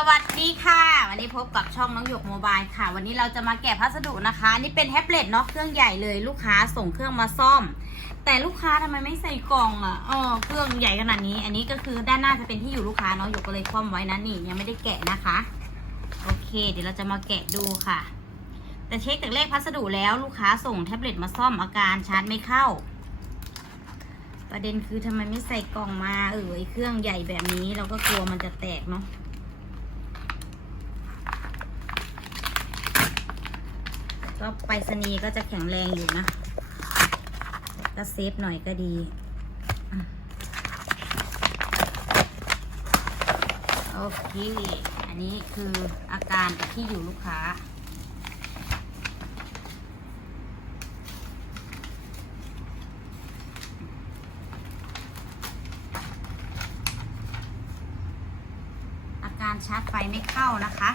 สวัสดีค่ะ วันนี้พบกับช่องน้องหยกโมบายค่ะ วันนี้เราจะมาแกะพัสดุนะคะนี่เป็นแท็บเล็ตเนาะเครื่องใหญ่เลยลูกค้าส่งเครื่องมาซ่อม แต่ลูกค้าทำไมไม่ใส่กล่องอะเออเครื่องใหญ่ขนาดนี้ อันนี้ก็คือด้านหน้าจะเป็นที่อยู่ลูกค้าเนาะหยกก็เลยคว่ำไว้นะนี่ยังไม่ได้แกะนะคะ โอเค เดี๋ยวเราจะมาแกะดูค่ะ แต่เช็คจากเลขพัสดุแล้วลูกค้าส่งแท็บเล็ตมาซ่อมอาการชาร์จไม่เข้า ประเด็นคือทำไมไม่ใส่กล่องมาเออไอเครื่องใหญ่แบบนี้เราก็กลัวมันจะแตกเนาะ ก็ไปรษณีก็จะแข็งแรงอยู่นะ ก็เซฟหน่อยก็ดี โอเค อันนี้คืออาการที่อยู่ลูกค้าอาการชาร์จไฟไม่เข้านะคะ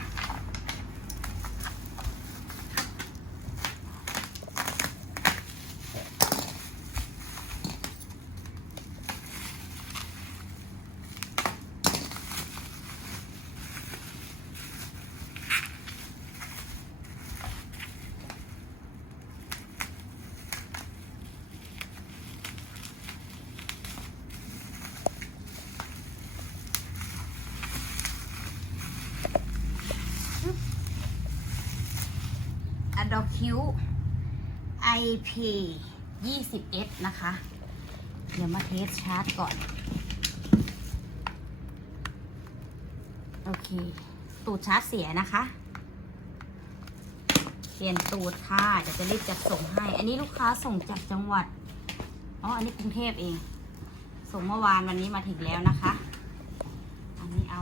a d o q IP 20S นะคะ เดี๋ยวมาเทสชาร์จก่อน โอเค ตูดชาร์จเสียนะคะ เปลี่ยนตูดค่ะเดี๋ยวจะรีบจัดส่งให้ อันนี้ลูกค้าส่งจากจังหวัด อ๋อ อันนี้กรุงเทพเอง ส่งเมื่อวานวันนี้มาถึงแล้วนะคะ อันนี้เอา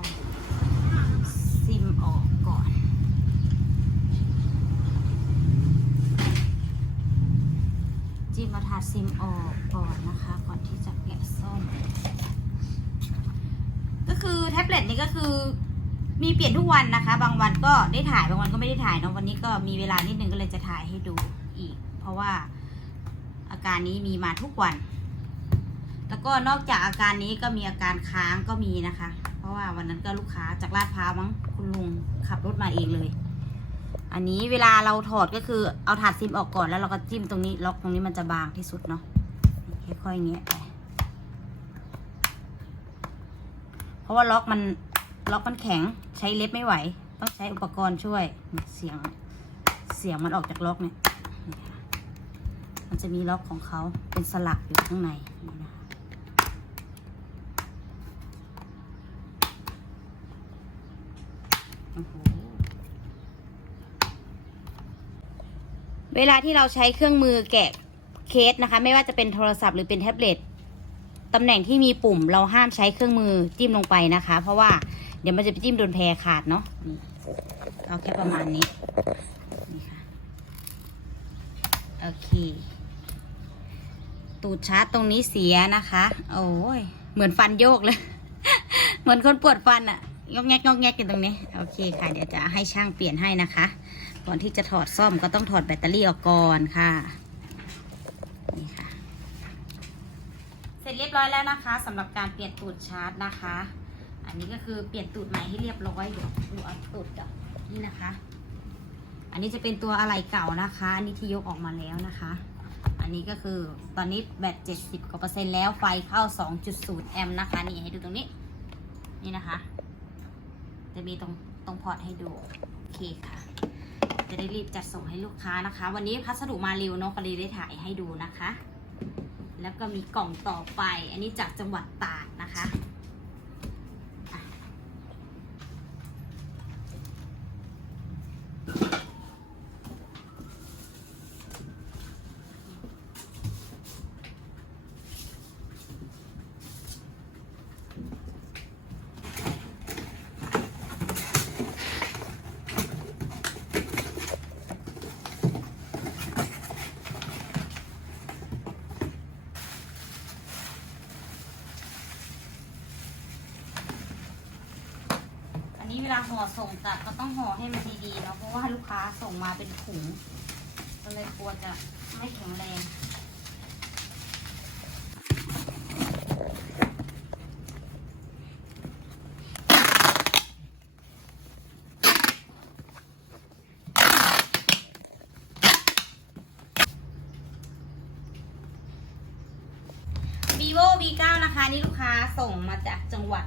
ซิมออกก่อนาซิมออกก่อนนะคะ ก่อนที่จะแกะซ่อม ก็คือแท็บเล็ตนี้ก็คือมีเปลี่ยนทุกวันนะคะ บางวันก็ได้ถ่ายบางวันก็ไม่ได้ถ่ายเนอะวันนี้ก็มีเวลานิดนึงก็เลยจะถ่ายให้ดูอีก เพราะว่าอาการนี้มีมาทุกวัน แล้วก็นอกจากอาการนี้ก็มีอาการค้างก็มีนะคะ เพราะว่าวันนั้นก็ลูกค้าจากลาดพร้าวมั้งคุณลุงขับรถมาเองเลย อันนี้เวลาเราถอดก็คือเอาถาดซิมออกก่อนแล้วเราก็จิ้มตรงนี้ล็อกตรงนี้มันจะบางที่สุดเนาะค่อยๆอย่างเงี้ยไปเพราะว่าล็อกมันล็อกมันแข็งใช้เล็บไม่ไหว ต้องใช้อุปกรณ์ช่วยเสียงเสียงมันออกจากล็อกเนี่ยมันจะมีล็อกของเขาเป็นสลักอยู่ข้างในนะคะโอ้โห เวลาที่เราใช้เครื่องมือแกะเคสนะคะ ไม่ว่าจะเป็นโทรศัพท์หรือเป็นแท็บเล็ตตำแหน่งที่มีปุ่มเราห้ามใช้เครื่องมือจิ้มลงไปนะคะ เพราะว่าเดี๋ยวมันจะไปจิ้มโดนแพรขาดเนาะเอาแค่ประมาณนี้นี่ค่ะโอเค ตูดชาร์จตรงนี้เสียนะคะ โอ้ยเหมือนฟันโยกเลย เหมือนคนปวดฟันอะงอกแงกงอกแงกอยู่ตรงนี้ โอเคค่ะ เดี๋ยวจะให้ช่างเปลี่ยนให้นะคะ ก่อนที่จะถอดซ่อมก็ต้องถอดแบตเตอรี่ออกก่อนค่ะนี่ค่ะ เสร็จเรียบร้อยแล้วนะคะสำหรับการเปลี่ยนตูดชาร์จนะคะ อันนี้ก็คือเปลี่ยนตูดใหม่ให้เรียบร้อยเดี๋ยวดูเอาตูดกับนี่นะคะ อันนี้จะเป็นตัวอะไหล่เก่านะคะ อันนี้ที่ยกออกมาแล้วนะคะ อันนี้ก็คือตอนนี้แบต70กว่าเปอร์เซ็นต์แล้วไฟเข้า 2.0 แอมป์นะคะ นี่ให้ดูตรงนี้ นี่นะคะ จะมีตรงตรงพอร์ตให้ดู โอเคค่ะ จะได้รีบจัดส่งให้ลูกค้านะคะ วันนี้พัสดุมาเร็วเนาะก็เลยได้ถ่ายให้ดูนะคะ แล้วก็มีกล่องต่อไป อันนี้จากจังหวัดตากนะคะ ลาห่อส่งกลับก็ต้องห่อให้มันดีๆเนาะเพราะว่าลูกค้าส่งมาเป็นถุงก็เลยกลัวจะไม่แข็งแรงวีโววีเก้านะคะ นี่ลูกค้าส่งมาจากจังหวัด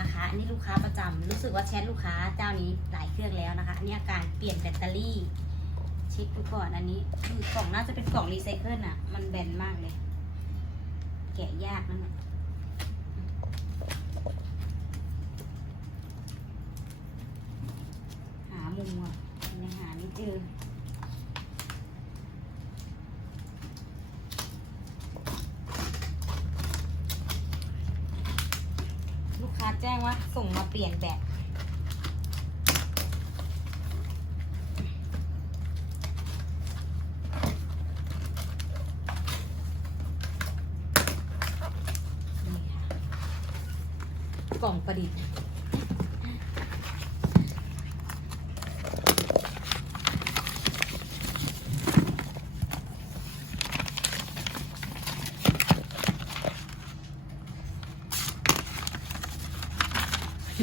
นะคะ อันนี้ลูกค้าประจำรู้สึกว่าแชทลูกค้าเจ้านี้หลายเครื่องแล้วนะคะ อันนี้อาการเปลี่ยนแบตเตอรี่เช็คดูก่อนอันนี้คือกล่องน่าจะเป็นกล่องรีไซเคิลอะมันแบนมากเลย แกะยากนั่นแหละหามุมอะยังหาไม่เจอ ลูกค้า แจ้งว่าส่งมาเปลี่ยนแบตนี่ค่ะกล่องประดิษฐ์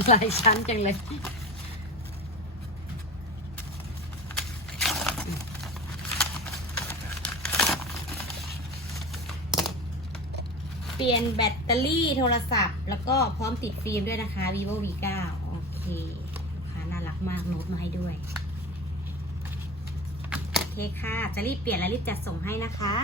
หลายชั้นจังเลย เปลี่ยนแบตเตอรี่โทรศัพท์ แล้วก็พร้อมติดฟิล์มด้วยนะคะ vivo v9 โอเคลูกค้าน่ารักมากโน้ตมาให้ด้วย โอเคค่ะ จะรีบเปลี่ยนและรีบจัดส่งให้นะคะ